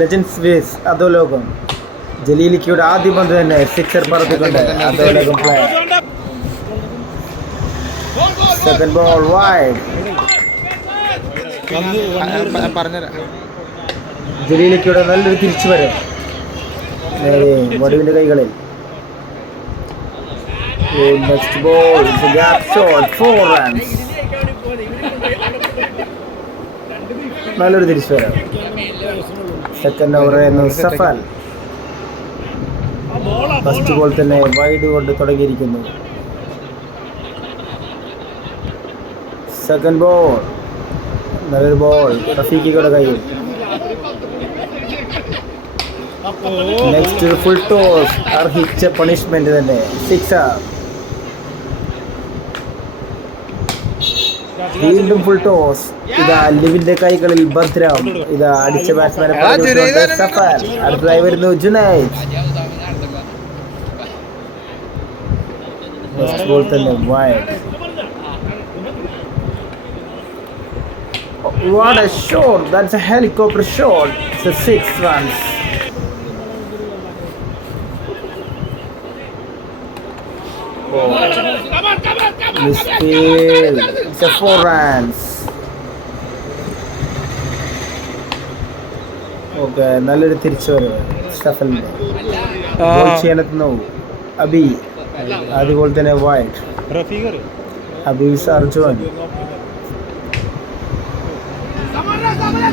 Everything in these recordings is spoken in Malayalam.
ലെജൻസ് വേസ് അധോലോകം ജലീലിക്കയുടെ ആദ്യ പന്ത് തന്നെ സിക്സർ പറത്തിക്കൊണ്ട് അധോലോകം പ്ലെയർ സെക്കൻഡ് ബോൾ വൈഡ് ജലീലിക്കയുടെ നല്ലൊരു തിരിച്ചു വരെ നേരെ വടുവിന്റെ കൈകളിൽ. Next ball shot four runs നല്ലൊരു തിരിച്ചു വരവ്. Second over Safal. First ball തന്നെ വൈഡ് കൊണ്ട് തുടങ്ങിയിരിക്കുന്നു. Second ball. നല്ലൊരു ബോൾ. റഫീഖിയുടെ കയ്യിൽ. നെക്സ്റ്റ് ഫുൾ ടോസ് അർഹിച്ച പണിഷ്മെന്റ് തന്നെ. സിക്സ് വീണ്ടും ഫുൾ ടോസ് ഇതാ ലിവിന്റെ കൈകളിൽ ഭദ്രം. ഇതാ അടിച്ച ബാറ്റ്സ്മാനെ അടുത്തതായി വരുന്നു ജുനൈദ്. ഫസ്റ്റ് ബോൾ തന്നെ wide What a shot! That's a helicopter shot. It's a six runs. Misfield. It's a four runs. Okay നല്ലൊരു തിരിച്ചുവരവ്. സ്റ്റഫലിന്റെ സ്റ്റഫലിന്റെ ചെയ്യാനെത്തുന്നു അബി. അതുപോലെ തന്നെ വൈറ്റ് അബീസ് അർജുൻ.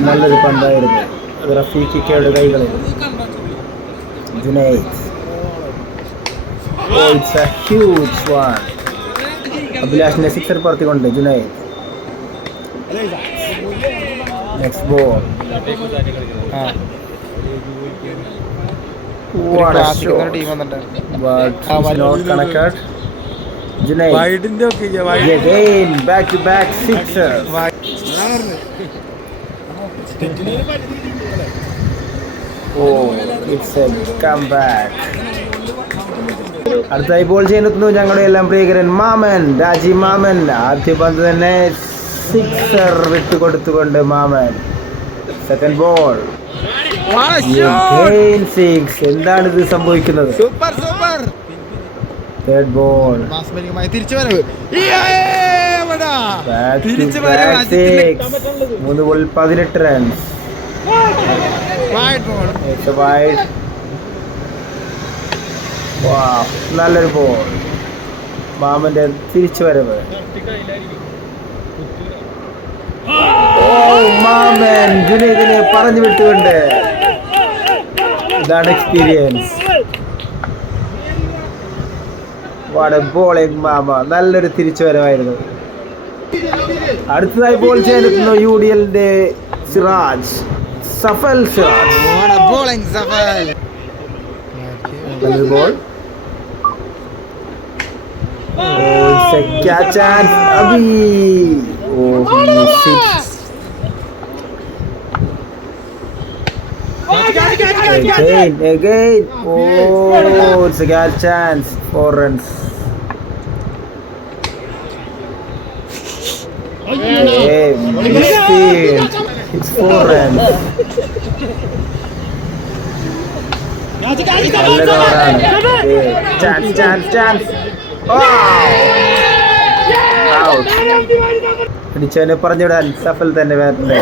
നല്ലൊരു പന്തായിരുന്നു. അത് റഫീഖിക്കയുടെ കൈകളിൽ. Junaid Oh, it's a huge one. അഭിലാഷിനെ sixer പറത്തിക്കൊണ്ട് Junaid. Next ball back team വന്നിട്ടുണ്ട്. But it's not connected. Junaid. വൈഡിന്റെ അടുത്തായി ബോൾ ചെയ്യുന്നു ഞങ്ങളുടെ എല്ലാം പ്രിയകരൻ മാമൻ രാജി മാമൻ. ആദ്യ പന്ത് തന്നെ സിക്സർ വിട്ട് കൊടുത്തുകൊണ്ട് മാമൻ. Second ball. സിക്സ് എന്താണ് ഇത് സംഭവിക്കുന്നത്? സൂപ്പർ സൂപ്പർ തേർഡ് ബോൾ തിരിച്ചു വരവ്. മൂന്ന് ബോൾ പതിനെട്ട് റൺസ് wide വൈഡ് നല്ലൊരു ബോൾ മാമന്റെ തിരിച്ചു വരവ്. ഓ മാമൻ ജുനീദിനെ പറഞ്ഞു വിട്ടുകൊണ്ട്. ഇതാണ് എക്സ്പീരിയൻസ് വാട് ബോളിംഗ് മാമ. നല്ലൊരു തിരിച്ചു വരവായിരുന്നു. അടുത്തതായി ബോൾ ചെയ്യാനെത്തുന്നു യു ഡി എല്ലിന്റെ Siraj. Safal Siraj. Bowling Safal. Ball Oh, it's a catch and Abhi. Oh, he sits. Again, again. Oh, it's a catch chance. Four runs. Okay, missed it. It's four runs. Another run. Okay. Chance, chance, chance. പിടിച്ചവനെ പറഞ്ഞിവിടെ അൽസഫൽ തന്നെ വേറെ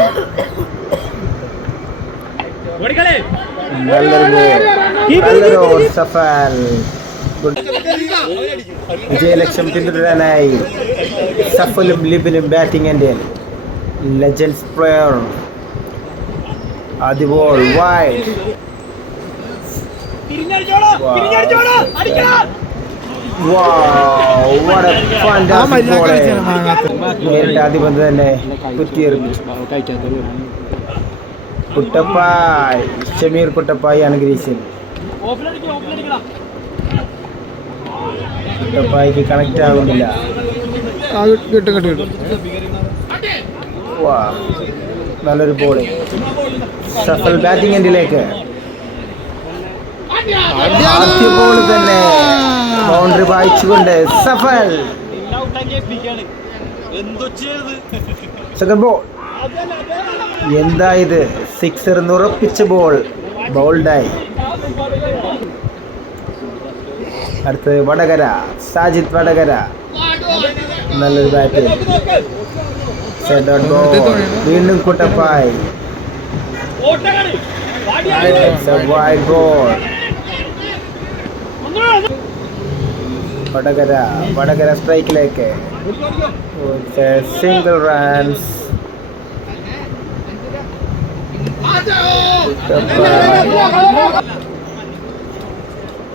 നല്ലൊരു സഫൽ. വിജയലക്ഷ്യം പിന്തുടരാനായി സഫലും ലിബിനും ബാറ്റിംഗ് എന്റെ ലെജൻസ് പ്ലെയർ ആദ്യ ബോൾ വൈഡ് ആദ്യ പന്ത് തന്നെ ഷമീർ ആകുന്നില്ല ആ, കിട്ടും കിട്ടും കിട്ടും വാ നല്ലൊരു ബോളിംഗ് സഫൽ ബാറ്റിംഗ് എൻഡിലേക്ക് ആദ്യ ബോൾ തന്നെ ബൗണ്ടറി വായിച്ചുകൊണ്ട് സഫൽ. Second ball. എന്താ ഇത് സിക്സർ എന്ന് ഉറപ്പിച്ച ബോൾ. ബോൾഡായി. അടുത്ത് വടകര. സാജിത് വടകര. നല്ലൊരു ബാറ്റ്. വീണ്ടും Kuttappayi. Wide ball Vadakara Vadakara സ്ട്രൈക്കിലേക്ക് single runs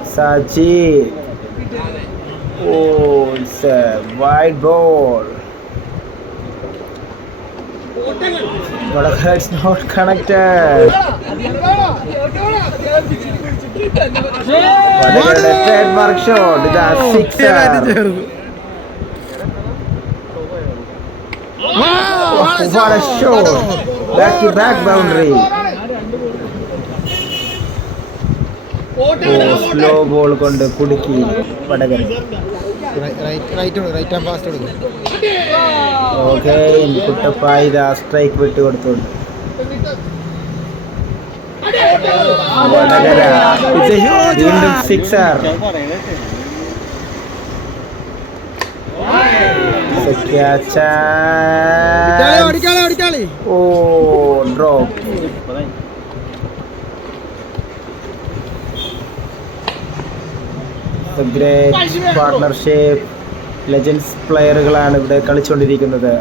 Sajid. Oh, it's a wide ball. But it's not connected. വടകരയുടെ trademark ഇതാ sixer. What a shot. Back to back boundary. Slow ball കൊണ്ട് കുടുക്കി വടകര ഓക്കെ കുട്ടപ്പായി സ്ട്രൈക്ക് വിട്ട് കൊടുത്തുണ്ട് വീണ്ടും സിക്സർ ഓ ഡ്രോപ്പ് ഗ്രേറ്റ് പാർട്ണർഷിപ്പ് ലെജൻസ് പ്ലെയറുകളാണ് ഇവിടെ കളിച്ചുകൊണ്ടിരിക്കുന്നത്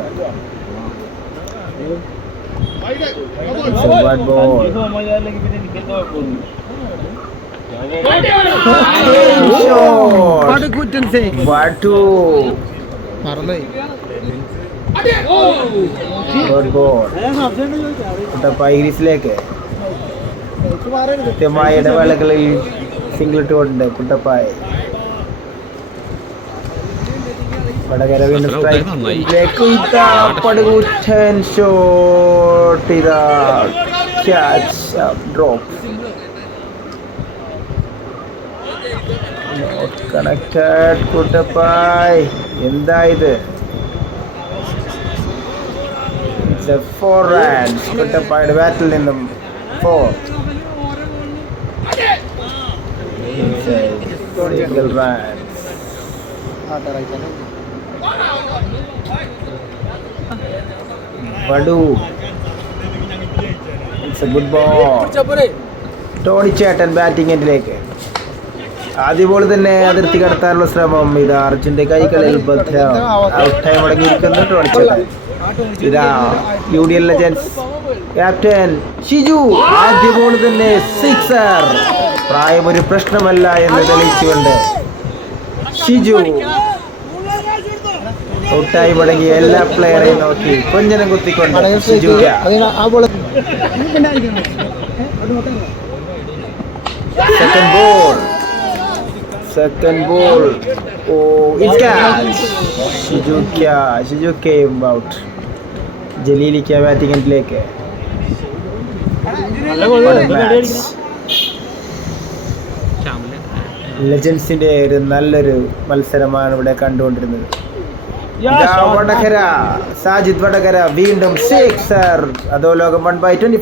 ഗ്രീസിലേക്ക് കൃത്യമായ ഇടവേളകളിൽ സിംഗിൾ ഇട്ടുകൊണ്ട് കുട്ടപ്പായി. വടകര വീണ്ടും സ്ട്രൈക്ക് ഇതാ പടുകൂറ്റൻ ഷോട്ട് ഇതാ. Catch drop connected Kuttappayi. എന്താ ഇത്? ഫോർ റൺസ് കുട്ടപ്പായുടെ ബാറ്റിൽ നിന്നും ഫോർ സിംഗിൾ റൺസ് പടു ഇറ്റ്സ് ഗുഡ് ബോൾ ടോണി ചേട്ടൻ ബാറ്റിംഗ് എൻഡിലേക്ക് ആദ്യ ബോൾ തന്നെ അതിർത്തി കടത്താനുള്ള ശ്രമം. ഇത് അർജുന്റെ കൈകളിൽ ഔട്ടായി മുടങ്ങിയിരിക്കുന്നു ടോണി ചേട്ടൻ ഇതാ U D legends captain Shiju. ആദ്യ ബോൾ തന്നെ സിക്സർ പ്രായം ഒരു പ്രശ്നമല്ല എന്ന് തെളിയിച്ചുകൊണ്ട് ഷിജു ഔട്ടായി മുടങ്ങി എല്ലാ പ്ലെയറെയും നോക്കി കൊഞ്ചനം കുത്തിക്കൊണ്ട് ബോൾ. Oh. ജലീലിക്ക ബാറ്റിംഗ് എൻഡിലേക്ക് ലെജൻസിന്റെ ഒരു നല്ലൊരു മത്സരമാണ് ഇവിടെ കണ്ടുകൊണ്ടിരുന്നത്. വടകര സാജിദ് വടകര വീണ്ടും സിക്സർ അതോ ലോകം വൺ ബൈ ട്വന്റി